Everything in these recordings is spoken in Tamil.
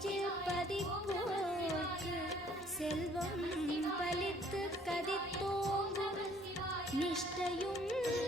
நெஞ்சில் பதிப்போக்கு செல்வம் பலித்து கதித்தோங்கும் நிஷ்டையும்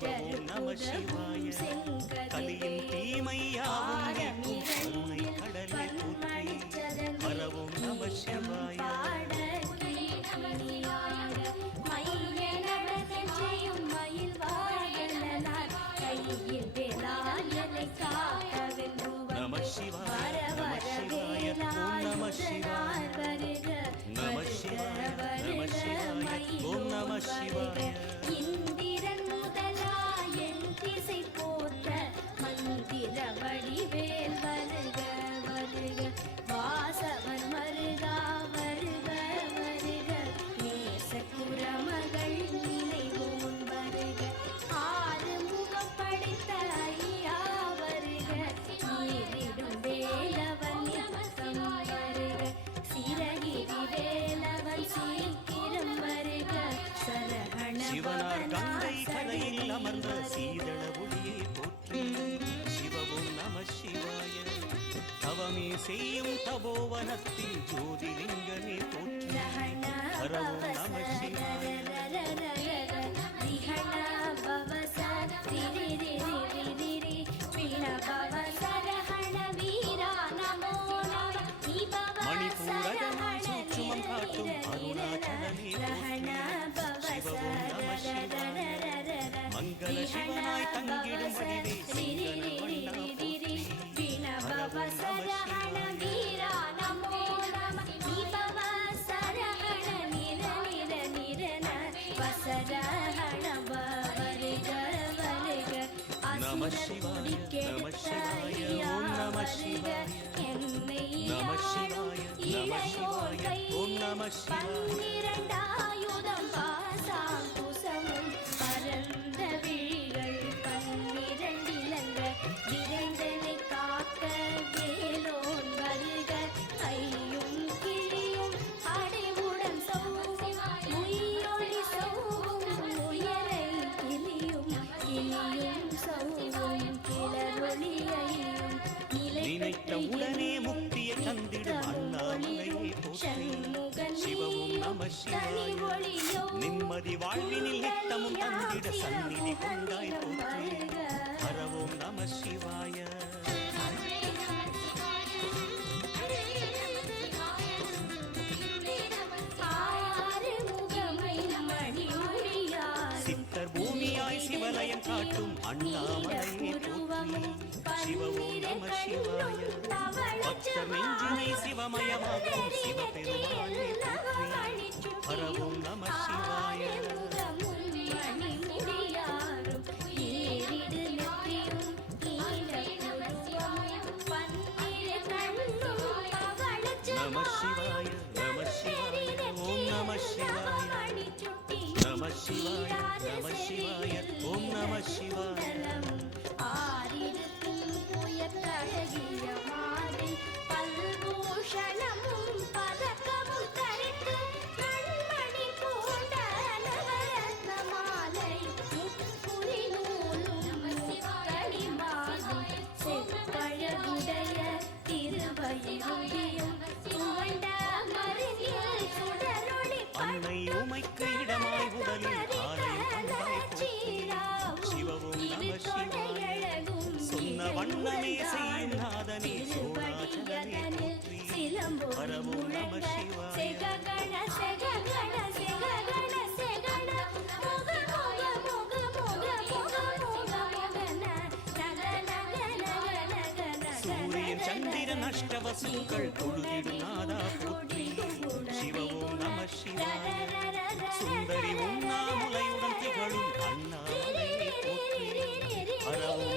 போற்றி சிவவும் நம சிவாய. தீமையாவும் கருணை நம சிவாய. நம சிவாய நம சிவாய. நம சிவாய. நம சிவாய நம சிவாய. ஓம் நம சிவாய. சிவனார் கங்கை கரையில் அமர்ந்த சீதள ஒளியை போற்றி சிவவும் நம சிவாய. தவமே செய்யும் தபோவனத்தில் ஜோதிலிங்கமே போற்றி ஹரவும் நம சிவாய. சிவனாய் தங்கிடும் வடிவே சிங்கன வண்ணா போற்றி நம சிவாய நம சிவாய ஓம் நம சிவாய. நம சிவாய நம சிவாய ஓம் நம சிவாய. நினைத்த உடனே முக்தியை தந்திடும் அண்ணாமலையை போற்றி. சிவவும் நம சிவாய நிம்மதி வாழ்வினில் நித்தமும் தந்திட சந்நிதி கொண்டாய் போற்றி. ஹரவோம் நம சிவாய. சித்தர் பூமியாய் சிவலயம் காட்டும் அண்ணாமலையே போற்றி. சிவவும் நம சிவாய பக்தர் நெஞ்சினை சிவமயமாக்கும் சிவபெருமானே போற்றி ஹரவும் நம சிவாய நம சிவாய நம சிவாய ஓம் நம சிவாய நம சிவாய நம சிவாய ஓம் நம சிவாய வண்ணமே செய்யும் நாதனே சோழாச்சலனே போற்றி பரவோ நம சூரியன் சந்திரன் அஷ்டவசுக்கள் பொழுதிடும் நாதா போற்றி சிவவோ நம சிவாய. சுந்தரி உண்ணாமுலையுடன் திகழும் அண்ணா போற்றி. பரவும்